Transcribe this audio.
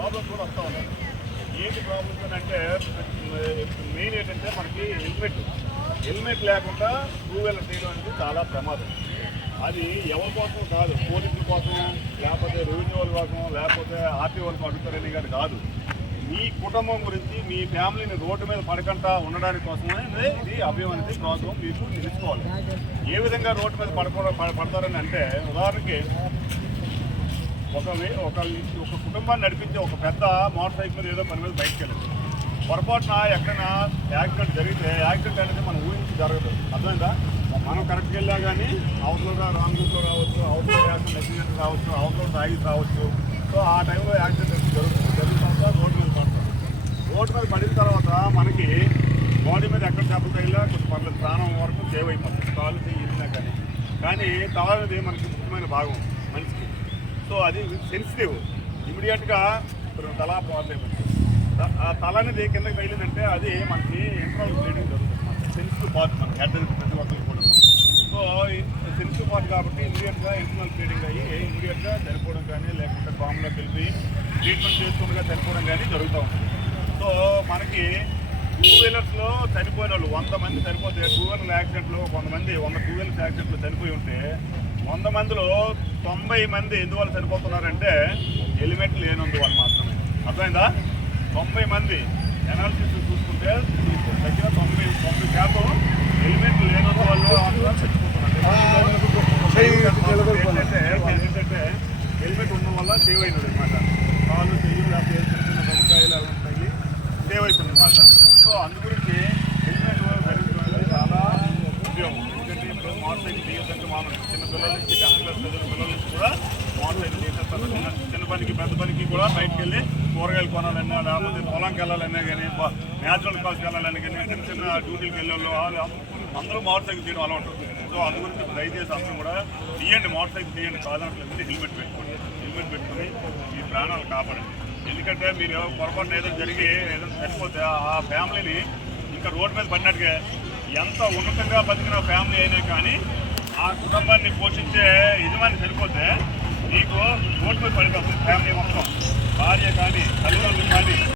Problems కూడా వస్తూ ఉన్నాయి. ఏంటి ప్రాబ్లమ్స్ అంటే మెయిన్ ఏంటంటే మనకి హెల్మెట్ లేకుండా టూ వీలర్ చేయడం అనేది చాలా ప్రమాదం. అది ఎవరి కోసం కాదు, పోలీసుల కోసం లేకపోతే రెవెన్యూ వాళ్ళ కోసం లేకపోతే ఆర్టీ వాళ్ళకి అడుగుతారని కానీ కాదు. మీ కుటుంబం గురించి మీ ఫ్యామిలీని రోడ్డు మీద పడకుండా ఉండడానికి కోసమే ఇది అభయం అనేది ప్రభుత్వం మీకు తెలుసుకోవాలి. ఏ విధంగా రోడ్డు మీద పడతారని అంటే ఉదాహరణకి ఒక కుటుంబాన్ని నడిపించే ఒక పెద్ద మోటార్ సైకిల్ ఏదో పని మీద బయటకు వెళ్ళదు. పొరపాటున ఎక్కడైనా యాక్సిడెంట్ జరిగితే యాక్సిడెంట్ అనేది మనం ఊహించి జరగదు. అర్థమైందా? మనం కరెక్ట్గా వెళ్ళా కానీ అవతల రాంగ్ రూట్లో రావచ్చు, అవతల యాక్సిడెంట్ రావచ్చు, అవతల తాగి రావచ్చు. సో ఆ టైంలో యాక్సిడెంట్ జరిగిన తర్వాత రోడ్డు మీద పడతాం. రోడ్డు మీద పడిన తర్వాత మనకి బాడీ మీద ఎక్కడ దెబ్బలు తగిలా కొంచెం పర్లేదు, ప్రాణం వరకు సేవ్ అయిపోతుంది. కాళ్ళు చేయినా కానీ తల అనేది మనకి ముఖ్యమైన భాగం మనిషికి. సో అది సెన్సిటివ్, ఇమీడియట్గా తల పోతుంది. ఆ తల అనేది కిందకి తగిలిందంటే అది మనకి ఇంటర్నల్ బ్లీడింగ్ జరుగుతుంది. సెన్సిటివ్ పార్ట్ మన హెడ్ ప్రతి ఒక్కరికి కూడా. సో సెన్సిటివ్ పార్ట్ కాబట్టి ఇమీడియట్గా ఇంటర్నల్ బ్లీడింగ్ అయ్యి ఇమీడియట్గా చనిపోవడం కానీ లేకపోతే ఫామ్లోకి వెళ్ళి ట్రీట్మెంట్ చేసుకుంటూ చనిపోవడం కానీ జరుగుతూ ఉంటుంది. సో మనకి టూ వీలర్స్లో చనిపోయిన వాళ్ళు 100 మంది చనిపోతే, టూ వీలర్ యాక్సిడెంట్లో కొంతమంది 100 టూ వీలర్స్ యాక్సిడెంట్లో చనిపోయి ఉంటే 100 మందిలో 90 మంది ఎందువల్ల చనిపోతున్నారంటే హెల్మెట్ లేనందువల్ల మాత్రమే. అర్థమైందా? 90 మంది అనాలిసిస్ చూసుకుంటే దగ్గర 90% హెల్మెట్ లేనందువల్ల చచ్చిపోతున్నారు. ఏంటంటే హెల్మెట్ ఉండడం వల్ల సేవ్ అయినది అనమాట. కాళ్ళు చెయ్యి లేకపోతే బొమ్మకాయలు అవి ఉంటాయి, సేవ్ అవుతుంది అనమాట. సో అందుగురించి హెల్మెట్ ధరించడం చాలా ఉపయోగం. ఎందుకంటే ఇప్పుడు మోటార్ సైకిల్ తీయొద్దంటే మనం చిన్న పిల్లల నుంచి 10th క్లాస్ పిల్లల నుంచి కూడా మోటార్ సైకిల్ తీసేస్తారు. చిన్న పనికి పెద్ద పనికి కూడా బయటకు వెళ్ళి కూరగాయలు కొనాలన్నా లేకపోతే పొలంకి వెళ్ళాలన్నా కానీ న్యాచురల్ కాల్స్కి వెళ్ళాలన్నా కానీ చిన్న చిన్న డ్యూటీకి వెళ్ళే వాళ్ళు అందరూ మోటార్ సైకిల్ తీయడం అలవాటు. సో అందుగురించి దయచేసి అందరూ కూడా తీయండి, మోటార్ సైకిల్ తీయండి. కాదనట్లేదు, హెల్మెట్ పెట్టుకోండి. హెల్మెట్ పెట్టుకుని మీ ప్రాణాలు కాపాడండి. ఎందుకంటే మీరు పొరపాటున ఏదైనా జరిగి ఏదైనా చనిపోతే ఆ ఫ్యామిలీని ఇంకా రోడ్డు మీద పడినట్టుగా ఎంత ఉన్నతంగా బతికిన ఫ్యామిలీ అయినా కానీ ఆ కుటుంబాన్ని పోషించే యజమాని చనిపోతే మీకు రోడ్డు మీద పడిపోతుంది ఫ్యామిలీ మొత్తం, భార్య కానీ తల్లిదండ్రులు కానీ.